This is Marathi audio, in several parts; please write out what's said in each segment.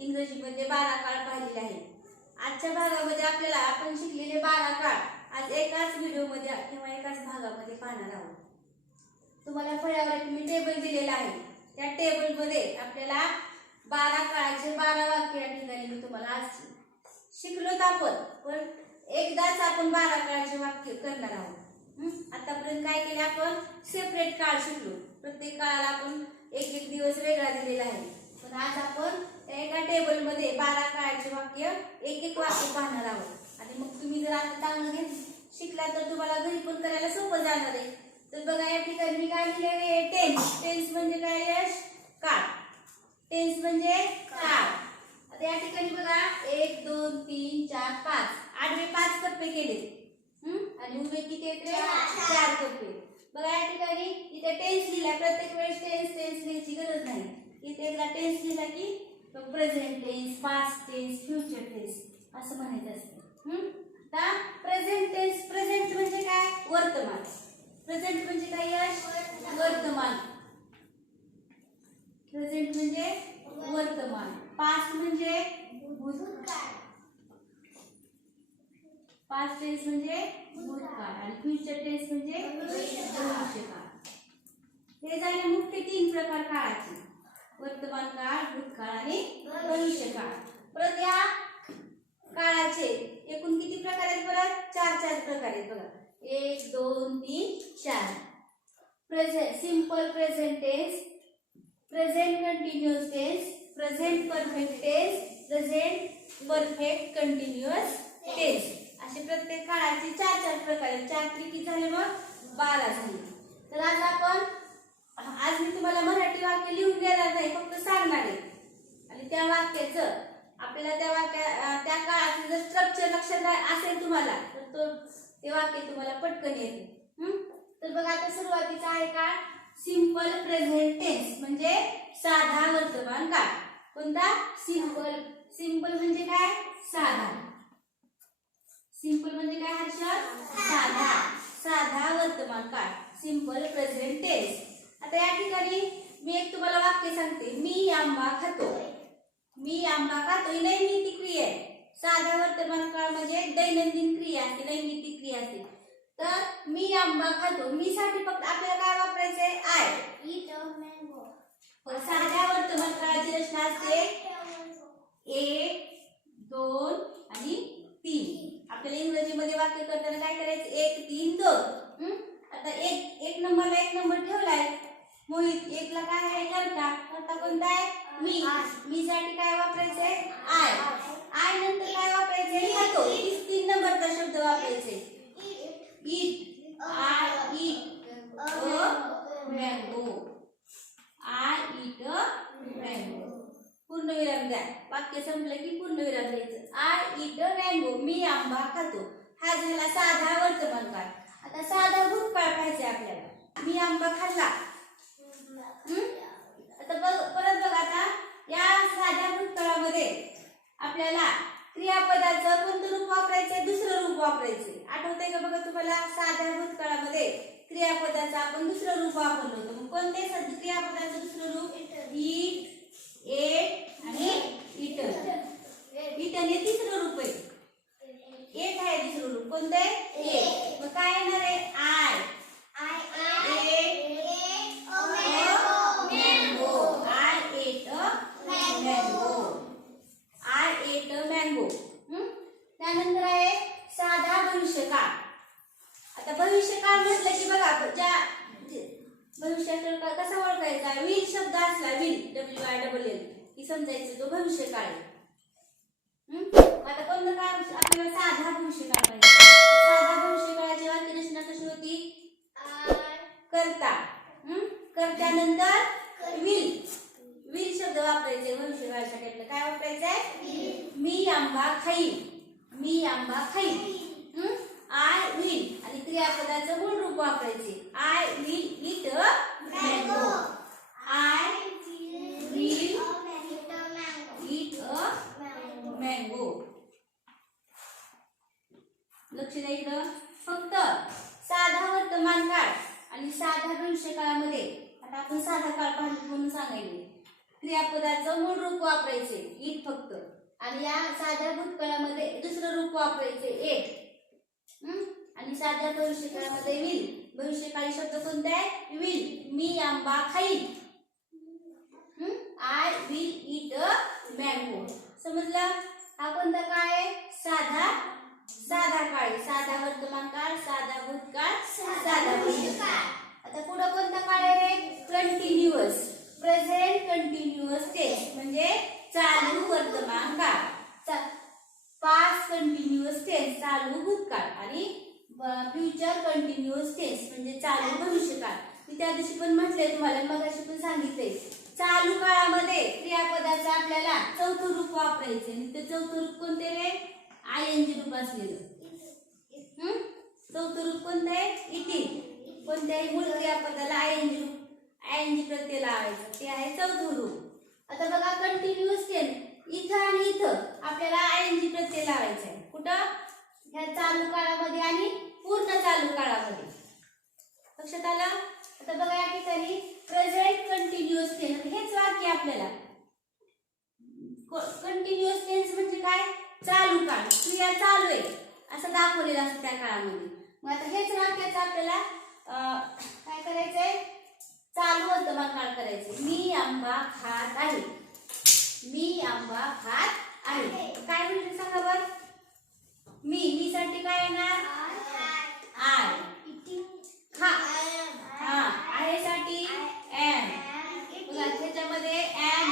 इंग्रजीमध्ये बारा काळ पाहिलेले आहे आजच्या भागामध्ये आपल्याला आपण शिकलेले बारा काळ आज एकाच व्हिडिओमध्ये किंवा एकाच भागामध्ये पाहणार आहोत. तुम्हाला फळ्यावर एक मी टेबल दिलेला आहे. त्या टेबलमध्ये आपल्याला बारा काळाचे बारा वाक्य या ठिकाणी मी तुम्हाला आज शिकलोत आपण. पण एकदाच आपण बारा काळाचे वाक्य करणार आहोत. आतापर्यंत काय केले आपण? सेपरेट काळ शिकलो. प्रत्येक काळाला आपण एक एक दिवस वेगळा दिलेला आहे. पण आज आपण त्या एका टेबलमध्ये बारा काळाचे वाक्य एक एक वाक्य पाहणार आहोत. आणि मग तुम्ही जर आता चांगलं घेत शिकला तर तुम्हाला घरी पण करायला सोपं जाणार आहे. तर बघा या ठिकाणी मी काय लिहिले टेन्स टेन्स म्हणजे काय यश? काळ. टेन्स म्हणजे काळ. आता या ठिकाणी बघा एक दोन तीन चार पाच. आठवे पाच कप्पे केले. आणि उभे किती येते चार कप्पे. बघा या ठिकाणी इथे टेन्स लिहिला प्रत्येक वेळेस टेन्स टेन्स लिहायची गरज नाही. इथे एकदा टेन्स लिहिला की present tense past tense future tense असं म्हणायचं असतं. आता प्रेझेंट टेन्स प्रेझेंट म्हणजे काय? वर्तमान. प्रेझेंट म्हणजे काय यश? वर्तमान. प्रेझेंट म्हणजे वर्तमान. पास्ट म्हणजे भूतकाळ. पास्ट टेन्स म्हणजे भूतकाळ. आणि फ्युचर टेन्स म्हणजे भविष्यकाळ. हे झाले मुख्य तीन प्रकार काळाचे. वर्तमान काळ भूतकाळ आणि भविष्यकाळ. परत या काळाचे एकूण किती प्रकार आहेत परत चार चार प्रकार आहेत बघा. एक दोन तीन चार. Present simple present tense present continuous tense present perfect tense present perfect continuous tense असे प्रत्येक काळाचे चार चार प्रकार आहेत. चार त्रिकी झाले मग? बारा झाले. तर आज आपण आज मी तुम्हाला मराठी वाक्य लिहून देणार नाही फक्त सांगणार आहे. आणि त्या वाक्याचं आपल्याला त्या वाक्या त्या काळाचं जर स्ट्रक्चर लक्षात असेल तुम्हाला तर तो ते वाक्य तुम्हाला पटकन येते. तर बघा आता सुरुवातीचा आहे काळ. सिंपल प्रेझेंट टेन्स म्हणजे साधा वर्तमान काळ. कोणता? सिंपल सिंपल म्हणजे काय? साधा. सिंपल म्हणजे काय हर्ष साधा. साधा वर्तमान काळ. सिंपल प्रेझेंट टेन्स आता या ठिकाणी मी एक तुम्हाला वाक्य सांगते. मी आंबा खातो. मी आंबा खातो. ही नैमित्तिक क्रिया आहे. साधा वर्तमान काळ म्हणजे दैनंदिन क्रिया असते नैमित्तिक क्रिया असते. तर मी आंबा खातो. मी साठी फक्त आपल्याला काय वापरायचंय? आय. पण साध्या वर्तमान काळाची रचना असते. एक दोन आणि तीन. आपल्याला इंग्रजीमध्ये वाक्य करताना काय करायचं? एक तीन दोन. हं? आता एक एक नंबरला एक नंबर मोहित एकला काय आहे करता करता कोणता आहे? मी. मी साठी काय वापरायचंय आय. आय. नंतर काय वापरायचंय खातो तीन नंबरचा शब्द वापरायचे eat I eat a mango I eat a mango पूर्णविराम द्या. वाक्य संपलं की पूर्णविराम द्यायचं. आय इट अ मँगो मी आंबा खातो. हा झाला साधा वर्तमान काळ आता साधा भूतकाळ पाहिजे आपल्याला. मी आंबा खाल्ला? आता परत बघ आता या साध्या भूतकाळामध्ये आपल्याला क्रियापदाचं कोणतं रूप वापरायचंय दुसरं रूप वापरायचंय आठवतंय का बघा तुम्हाला? साध्या भूतकाळामध्ये क्रियापदाचं आपण दुसरं रूप वापरलं होतं. मग कोणते क्रियापदाचं दुसरं रूप? इट एट आणि इटन. इटन हे तिसरं रूप आहे. एट आहे दुसरं रूप. कोणतं आहे? एट. मग काय येणार आहे? I. Mango I ate a mango I ate a mango त्यानंतर आहे साधा भविष्यकाळ आता भविष्यकाळ म्हटलं की बघा ज्या जे- भविष्याकाळ का- कसा ओळखायचा विल शब्द असला will W I double L की समजायचं तो भविष्यकाळ आहे हं? आता कोणतं काळ आपल्याला साधा भविष्यकाळ पाहिजे साधा भविष्यकाळाची वाक्यरचना कशी होती करता हं? करत्यानंतर विल विल शब्द वापरायचे टाईपला काय वापरायचंय? मी आंबा खाईन. मी आंबा खाईन. आय विल आणि क्रियापदाचं मूळ रूप वापरायचे I will eat mango mango I will eat a mango लक्ष द्या इकडं. फक्त साधा वर्तमान काळ आणि साधा भविष्य काळामध्ये आता आपण साधा काळ पाहिजे म्हणून सांगायला क्रियापदाचं मूळ रूप वापरायचे इट फक्त. आणि या साध्या भूतकाळामध्ये दुसरं रूप वापरायचे एट? आणि साध्या भविष्यकाळामध्ये विल. भविष्यकाळी शब्द कोणते आहे विल. मी आंबा खाईल I will eat a mango समजलं? हा कोणता काळ आहे? साधा साधा काळ. साधा वर्तमान काळ साधा भूतकाळ साधा भविष्यकाळ. आता पुढं कोणता काळ आहे? कंटिन्युअस प्रेझेंट कंटिन्युअस टेन्स म्हणजे चालू वर्तमान काळ. पास्ट कंटिन्युअस टेन्स चालू भूतकाळ. आणि फ्युचर कंटिन्युअस टेन्स म्हणजे चालू भविष्यकाळ. मी त्या दिवशी पण म्हटलंय तुम्हाला मग पण सांगितलंय. चालू काळामध्ये क्रियापदाचं आपल्याला चौथं रूप वापरायचे आणि ते चौथं रूप कोणते रे? आय एन जी रूप असलेलं? चौथं रूप कोणतं आहे? इटिंग कोणत्याही मूळ क्रियापदाला आय एन जी रूप आय एन जी प्रत्यय लावायचं ते आहे चौथं रूप आता बघा कंटिन्युअस केलं इथं आणि इथं आपल्याला आय एन जी प्रत्यय लावायचा आहे कुठं? ह्या चालू काळामध्ये आणि पूर्ण चालू काळामध्ये. लक्षात आलं? आता बघा या ठिकाणी प्रेझेंट कंटिन्युअस टेन्स हेच वाक्य आपल्याला. कंटिन्युअस टेन्स म्हणजे काय? चालू काळ. क्रिया चालू आहे. असं दाखवलेलं असतं त्या काळामध्ये. मग आता हेच वाक्याचं आपल्याला काय करायचंय? चालू वर्तमान काळ करायचं. मी आंबा खात आहे. मी आंबा खात आहे. काय म्हणजे सांगा बर? मी मी साठी काय येणार? आय. खा हा. आहे साठी एम त्याच्यामध्ये एम.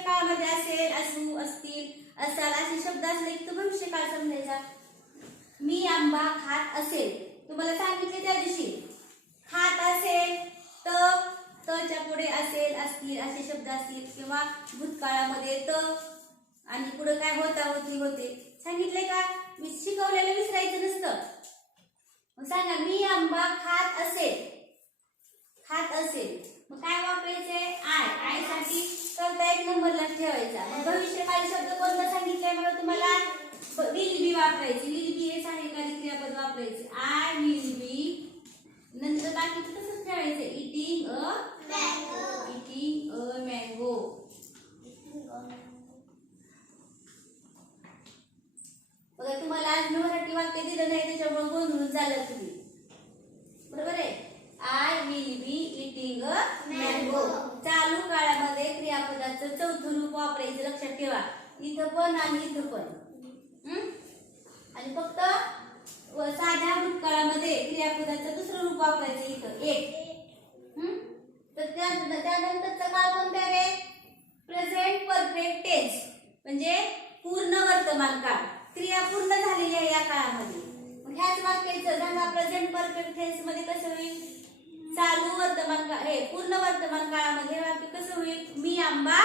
भविष्यकाळ भविष्यकाळामध्ये असेल असू असतील असाल असे शब्द असले की तो भविष्यकाळ समजायचा. मी आंबा खात असेल. तुम्हाला सांगितले त्या दिवशी खात असेल तर तच्या पुढे असेल असतील असे शब्द असतील. किंवा भूतकाळामध्ये त आणि पुढे काय होता होती होते. सांगितले का? मी शिकवलेलं विसरायचं नसतं. सांगा मी आंबा खात असेल. खात असेल. मग काय वापरायचे आय. आयसाठी करता एक नंबरला ठेवायचा. मग भविष्यकाळी शब्द कोणता सांगितलाय मला तुम्हाला? विल बी वापरायचे. विल बी हे सहाय्यकारी क्रियापद वापरायचे. आय विल बी नंतर बाकीचं तसंच ठेवायचं eating a eating a mango बघा तुम्हाला आज मी मराठी वाक्य दिलं नाही त्याच्यामुळे गोंधळून झालं तुम्ही बरोबर आहे I will be eating a mango चालू काळामध्ये क्रियापदाचं वापरायचं लक्षात ठेवा इथं पण आणि इथं पण हं? आणि फक्त व साध्या भूतकाळामध्ये क्रियापदाचं दुसरं रूप वापरायचं इथं? एक. हं? तर त्या- त्यानंतरचा काळ कोणता रे? प्रेझेंट परफेक्ट टेन्स म्हणजे पूर्ण वर्तमान काळ. क्रिया पूर्ण झालेली आहे या काळामध्ये. ह्याच वाक्याचं सांगा प्रेझेंट परफेक्ट टेन्समध्ये कसं होईल? चालू वर्तमान काळ हे पूर्ण वर्तमान काळामध्ये वाक्य कसं होईल? मी आंबा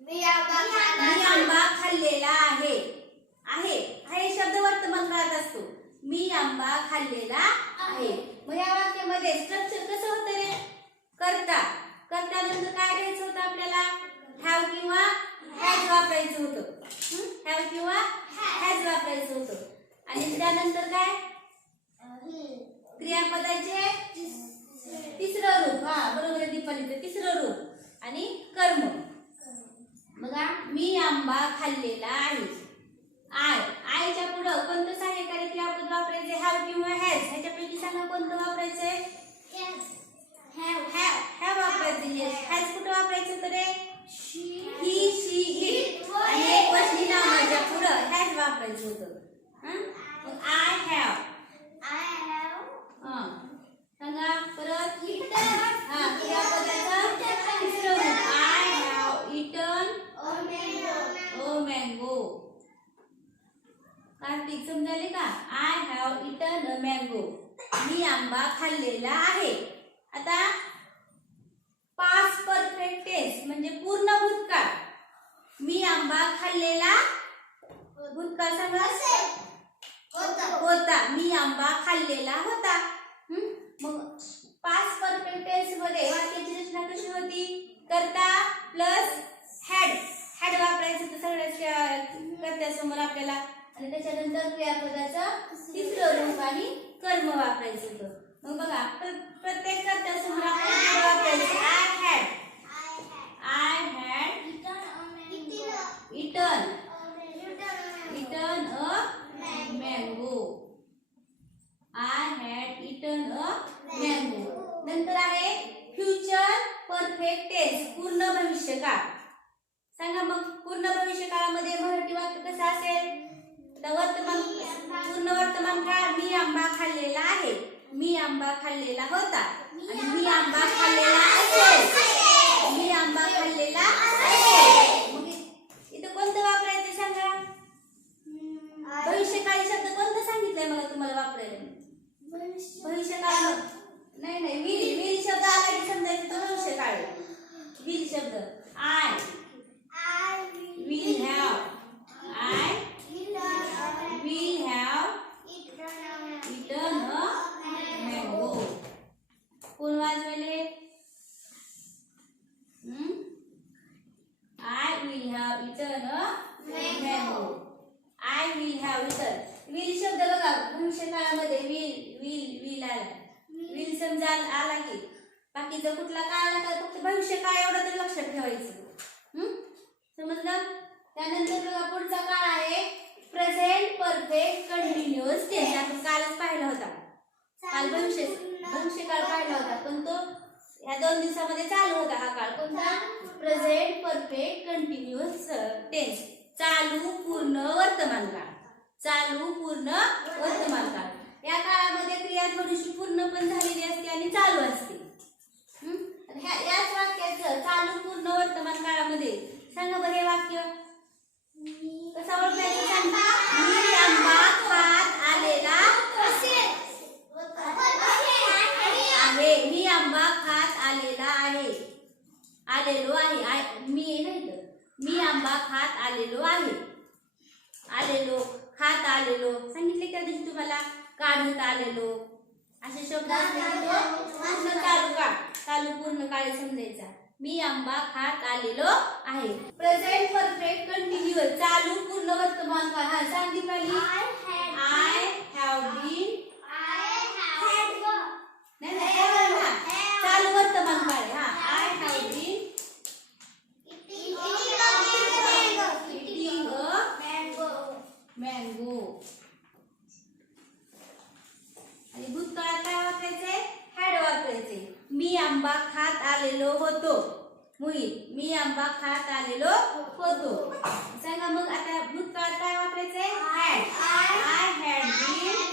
मी आंबा मी आंबा खाल्लेला आहे. आहे. हा शब्द वर्तमान काळात असतो. मी आंबा खाल्लेला आहे. मग या वाक्यामध्ये स्ट्रक्चर कसं होतं रे? करता. करतानंतर म्हणजे काय घ्यायचं होतं आपल्याला? हॅव किंवा हॅज वापरायचं होतं. हॅव किंवा हॅज वापरायचं होतं. आणि त्यानंतर काय? क्रियापदाचे तिसरं रूप. हा बरोबर आहे दीपालीचं तिसरं रूप. आणि कर्म. बघा मी आंबा खाल्लेला आहे. आय आयच्या पुढं कोणतं सहाय्यकारी क्रियापद वापरायचे? हॅव किंवा हॅज ह्याच्यापैकी सांगा कोणतं वापरायचंय हॅव हॅव वापरायचं हॅज कुठं वापरायचं तर ही शी इट आणि एक वचनी नामाच्या पुढं हॅज वापरायचं होतं हं? मग आय हॅव हा सांगा परत हा क्रियापदाचं तिसरं रूप I have eaten a mango Kartik समजाले का I have eaten a mango मी आंबा खाल्लेला आहे आता पास्ट परफेक्ट टेन्स म्हणजे पूर्ण भूतकाळ मी आंबा खाल्लेला भूतकाळ सांगा होता. मी आंबा खाल्लेला होता? मग पास्ट परफेक्ट टेन्समध्ये वाक्याची रचना कशी होती? करता प्लस हॅड हॅड वापरायचं होतं सगळ्याच कर्त्यासमोर आपल्याला. आणि त्याच्यानंतर क्रियापदाचं तिसरं रूप आणि कर्म वापरायचं होतं. मग बघा प्र- प्रत्येक कर्त्यासमोर आपण काय वापरायचं. I had I had eaten eaten a mango I had eaten a mango नंतर आहे फ्युचर परफेक्ट टेन्स पूर्ण भविष्यकाळ सांगा मग पूर्ण भविष्यकाळामध्ये मराठी वाक्य कसं असेल? तर वर्तमान पूर्ण वर्तमान काळ मी आंबा खाल्लेला आहे. मी आंबा खाल्लेला होता. आणि मी आंबा खाल्लेला असेल. मी आंबा खाल्लेला मग इथं कोणतं वापरायचं सांगा? भविष्यकाळी शब्द कोणतं सांगितलंय मला तुम्हाला वापरायला? भविष्यकाळ नाही नाही विल विल शब्द आला की समजायचं तो भविष्यकाळ. विल शब्द I will have I will have eaten a mango कोण वाजवले I will have eaten a mango I will have eaten will शब्द बघा भविष्यकाळामध्ये विल विल विल आला विल समजा आला की. बाकीचा कुठला काय आला का फक्त भविष्य काय एवढं तर लक्षात ठेवायचं. समजलं? त्यानंतर पुढचा काळ आहे प्रेझेंट परफेक्ट कंटिन्युअस टेन्स आपण कालच पाहिला होता. काल भविष्य भविष्य काळ पाहिला होता. पण तो ह्या दोन दिवसामध्ये चालू होता हा काळ. कोणता? प्रेझेंट परफेक्ट कंटिन्युअस टेन्स चालू पूर्ण वर्तमान काळ चालू पूर्ण वर्तमान काळ या काळामध्ये क्रिया थोडीशी पूर्ण पण झालेली असते आणि चालू असते. ह्या याच वाक्याचं चालू पूर्ण वर्तमान काळामध्ये सांगा बरं हे वाक्य कसं ओळखायचं सांगा मी आंबा खात आलेला आहे मी आंबा खात आलेला आहे आलेलो आहे आय- मी नाही तर मी आंबा खात आलेलो आहे आलेलो खात आलेलो सांगितले त्या दिवशी तुम्हाला काढत आलेलो. असे शब्द पूर्ण चालू काळ चालू पूर्ण काळ समजायचा. मी आंबा खात आलेलो आहे. प्रेझेंट परफेक्ट कंटिन्युअस चालू पूर्ण वर्तमान काळ हा सांग दीपाली आय हॅव बीन नाही नाही have ना. चालू वर्तमान काळ आहे. हा I have been eating a mango आणि भूतकाळात काय वापरायचंय हॅड वापरायचे मी आंबा खात आलेलो होतो मोहित मी आंबा खात आलेलो होतो सांगा मग आता भूतकाळात काय वापरायचंय had I had been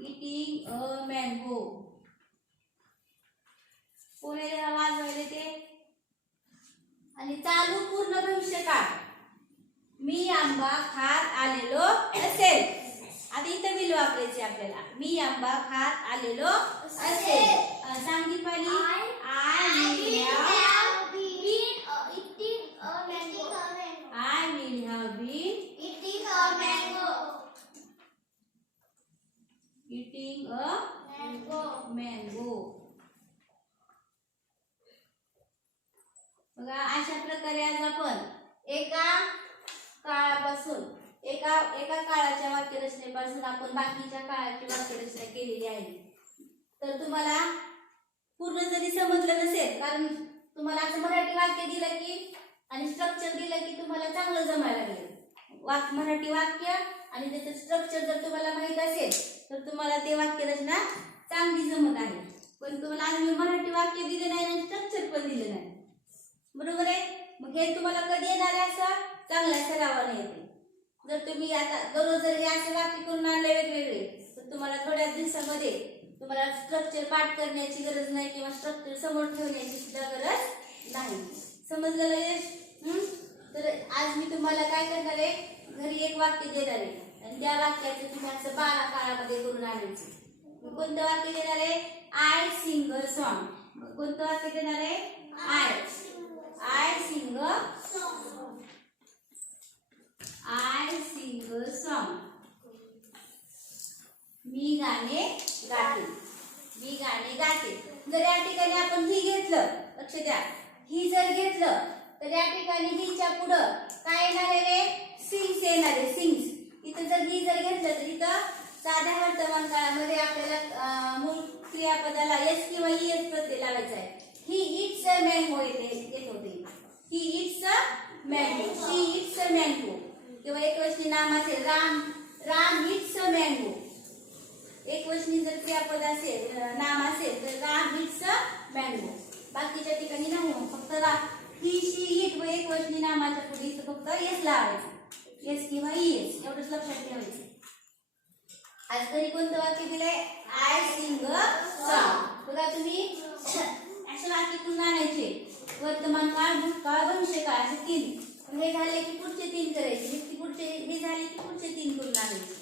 eating a mango कोणाला वाजवायले ते आणि चालू पूर्ण भविष्यकाळ मी आंबा खात आलेलो असेल आता इथं बिल वापरायचे आपल्याला मी आंबा खात आलेलो असेल अं, सांग Deepali I will have I will have been eating a mango बघा अशा प्रकारे आज आपण एका काळापासून एका एका काळाच्या वाक्यरचनेपासून आपण बाकीच्या काळाची वाक्यरचना केलेली आहे. तर तुम्हाला पूर्ण जरी समजलं नसेल कारण तुम्हाला असं मराठी वाक्य दिलं की आणि स्ट्रक्चर दिलं की तुम्हाला चांगलं जमायला लागेल. वाक मराठी वाक्य आणि त्याचं स्ट्रक्चर जर तुम्हाला माहीत असेल तर तुम्हाला ते वाक्यरचना चांगली जमत आहे. पण तुम्हाला आज मी मराठी वाक्य दिले नाही आणि स्ट्रक्चर पण दिलं नाही. बरोबर आहे? मग हे तुम्हाला कधी येणार आहे असं? चांगल्या सरावाने येते. जर तुम्ही आता दररोज जर हे असे वाक्य करून आणले वेगवेगळे तर तुम्हाला थोड्या दिवसामध्ये तुम्हाला स्ट्रक्चर पाठ करण्याची गरज नाही किंवा स्ट्रक्चर समोर ठेवण्याची सुद्धा गरज नाही. समजलं लगेच? तर आज मी तुम्हाला काय करणार आहे? घरी एक वाक्य देणार. आहे आणि त्या वाक्याचं तुम्ही असं बारा काळामध्ये करून आणायचं. मग कोणतं वाक्य देणार? आहे आय सिंग सॉन्ग सॉन्ग कोणतं वाक्य देणार? आहे I sing I sing a song मी गाणे गाते मी गाणे गाते जर या ठिकाणी आपण ही घेतलं लक्ष द्या ही जर घेतलं तर या ठिकाणी हिच्या पुढं काय येणार आहे रे सिंग्स येणार आहे सिंग्स इथं जर ही जर घेतलं तर इथं साध्या वर्तमान काळामध्ये आपल्याला अं, मूळ क्रियापदाला एस किंवा ई एस प्रत्यय लावायचा आहे ही इट्स अ मँगो येते येत होते he eats a mango she eats a mango किंवा एक वचनी नाम असेल Ram Ram eats a mango एक वचनी जर क्रियापद असेल नाम असेल तर राम इट्स अ मँगो बाकीच्या ठिकाणी नाही मग फक्त राम ही शी इट व एक वचनी नामाच्या पुढे इथं फक्त येस लावायचं येस किंवा ई एस एवढंच लक्षात ठेवायचं. आज तरी कोणतं वाक्य दिलंय? आय सिंग सॉन्ग बघा तुम्ही. अशा वाक्य करून आणायचे. वर्तमान काळ भूतकाळ भविष्यकाळ असे तीन. हे झाले की पुढचे तीन करायचे. हे पुढचे हे झाले की पुढचे तीन करून आणायचे.